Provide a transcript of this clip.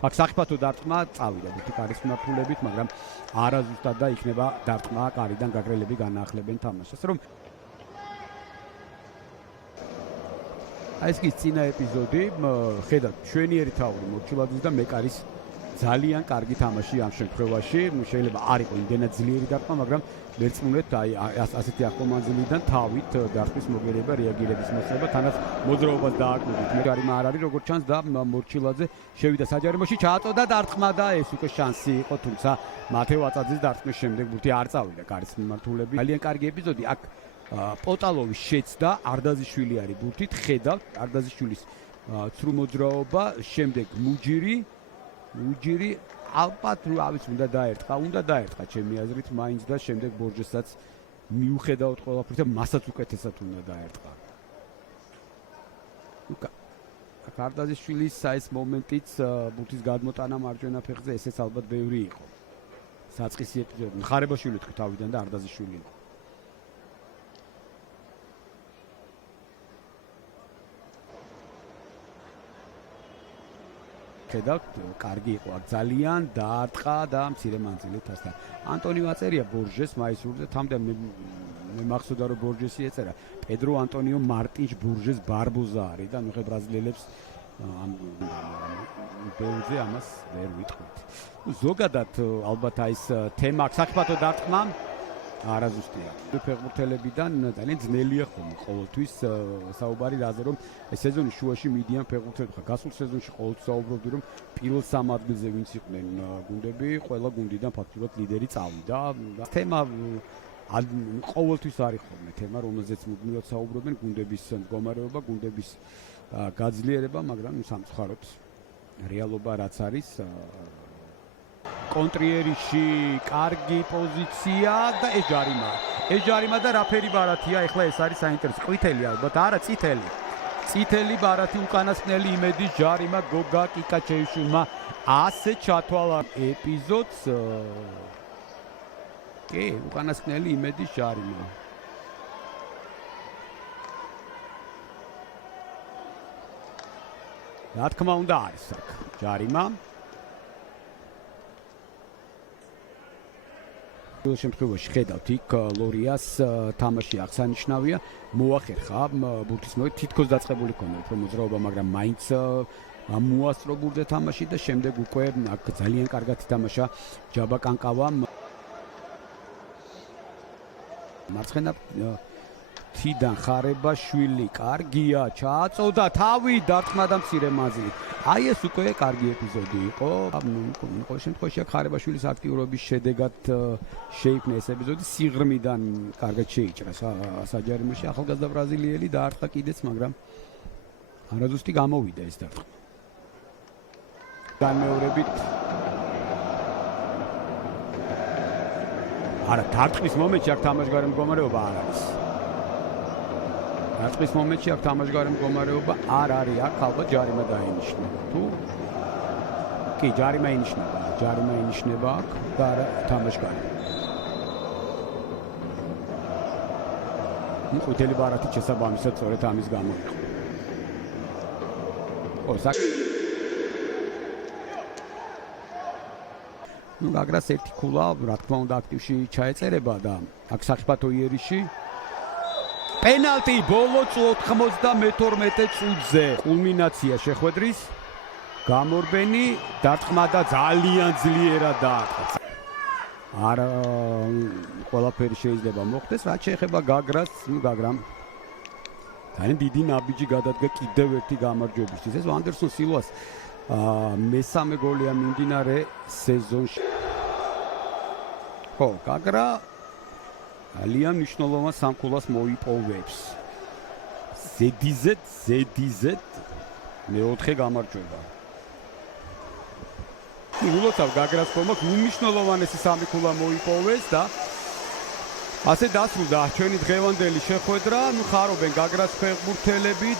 აქ საფეხბურთო დარტყმა წავიდა ბურთი კარის მიმართულებით, მაგრამ არაზუსტად და იქნება დარტყმა კარიდან გაგრელები განაახლებენ თამაშს, რომ ეს კი წინა ეპიზოდი, ხედავთ, შვენიერი თავი მორჩილაძის და მეკარის ძალიან კარგი თამაში ამ შემთხვევაში, შეიძლება არ იყო იმდენად ძლიერი დარტყმა, მაგრამ ვერწმუნეთ, აი ასეთი ახლომანძილიდან თავით დარტყმის მოგერება, რეაგირების მოსწრება, თანაც მოძრაობას დააკვირდით. მეკარიმა არ არის როგორც ჩანს და მორჩილაძე შევიდა საჯარიმოში, ჩააწოდა დარტყმა და ეს უკვე შანსი იყო, თუმცა მათე ვაწაძის დარტყმის შემდეგ ბურთი არ წავიდა კარის მიმართულებით. ძალიან კარგი ეპიზოდი აქ პოტალოვის შეცდა, არდაზიშვილი არის ბურთით, ხედავთ, არდაზიშვილის ცრუ მოძრაობა, შემდეგ უჯირი ალბათ რავის უნდა დაერტყა ჩემი აზრით მაინც და შემდეგ ბორჯესაც მიუხედავად ყველაფრისა მასაც უკეთესად უნდა დაერტყა. არდაზიშვილის ეს მომენტიც ბურთის გადმოტანა მარჯვენა ფეხზე ესეც ალბათ ბევრი იყო. საწყისი ეპიზოდი მხარებაშვილი თქვი თავიდან და არდაზიშვილი იყო. ხედავთ, კარგი იყო აქ ძალიან დაარტყა და მცირე მანძილით ასთან. ანტონი აწერია ბორჟეს მაისურზე, თამდე მე მახსოვდა რომ ბორჟესი ეწერა. პედრო ანტონიო მარტინშ ბურჟეს ბარბოზა არის და ნუ ხე ბრაზილიელებს ამ ბევრზე ამას ვერ ვიტყვით. ზოგადად ალბათ აი ეს თემა საფეხბურთო დარტყმა არაზუსტია. ფეხბურთელებიდან ძალიან ძნელია ხოლმე ყოველთვის საუბარი რაზე რომ სეზონის შუაში მიდიან ფეხბურთელები. გასულ სეზონში ყოველთვის საუბრობდი რომ პირველ სამ ადგილზე ვინც იყვნენ გუნდები, ყველა გუნდიდან ფაქტურად ლიდერი წავიდა. თემა ყოველთვის არის ხოლმე თემა, რომელზეც მუდმივად საუბრობენ გუნდების მდგომარეობა, გუნდების გაძლიერება, მაგრამ სამწუხაროდ რეალობა რაც არის კონტრიერიში კარგი პოზიცია და ეს ჯარიმა და რაფერი ბარათია, ეხლა ეს არის საინტერესო. ყვითელი ალბათ, არა წითელი ბარათი უკანასკნელი იმედის ჯარიმა გოგა კიკაჩეიშვილმა ასე ჩათვალა ეპიზოდს. კი, უკანასკნელი იმედის ჯარიმა. რა თქმა უნდა არის აქ ჯარიმა. პირველ შემთხვევაში ხედავთ იქ ლორიას თამაში აღსანიშნავია, მოახერხა ბურთის მოგება, თითქოს დაწყებული ქონდა უფრო მოძრაობა, მაგრამ მაინც მოასწრო ბურთზე თამაში და შემდეგ უკვე აქ ძალიან კარგად ითამაშა ჯაბა კანკავამ. მარცხენა თიდან ხარებაშვილი კარგია, ჩააწოდა თავი დარტყმა და მცირე მანძილით. აი ეს უკვე კარგი ეპიზოდი იყო. ყოველ შემთხვევაში აქ ხარებაშვილის აქტიურობის შედეგად შეიქმნა ეს ეპიზოდი, სიღრმიდან კარგად შეიჭრა საჯარიმოში ახალგაზრდა ბრაზილიელი დაარტყა კიდეც, მაგრამ არაზუსტი გამოვიდა ეს დარტყმა. განმეორებით არა, დარტყმის მომენტში აქ თამაშგარე მდგომარეობა არ არის. დარტყმის მომენტში აქ თამაშგარე მდგომარეობა არ არის, აქ ალბათ ჯარიმა დაინიშნება. თუ კი, ჯარიმა ინიშნება აქ და არა თამაშგარე. ყვითელი ბარათი შესაბამისად სწორედ ამის გამო იყო. გაგრას ერთი ქულა, რა თქმა უნდა, აქტივში ჩაეწერება და აქ საფეხბურთო იერიში პენალტი ბოლო 92 წუთზე. კულმინაცია შეხვედრის, გამორბენი, დარტყმა და ძალიან ძლიერად დაარტყა. არა ყველაფერი შეიძლება მოხდეს, რაც შეეხება გაგრას, გაგრამ ძალიან დიდი ნაბიჯი გადადგა კიდევ ერთი გამარჯვებისთვის. ეს ვანდერსონ სილვას მესამე გოლია მიმდინარე სეზონში. გაგრა ძალიან მნიშვნელოვან სამქულას მოიპოვებს. ზედიზედ მეოთხე გამარჯვება. როდესაც გაგრას კომაკ უმნიშვნელოვანესი სამი ქულა მოიპოვეს და ასე დასრულდა ჩვენი დღევანდელი შეხვედრა. ხარობენ გაგრას ფეხბურთელები.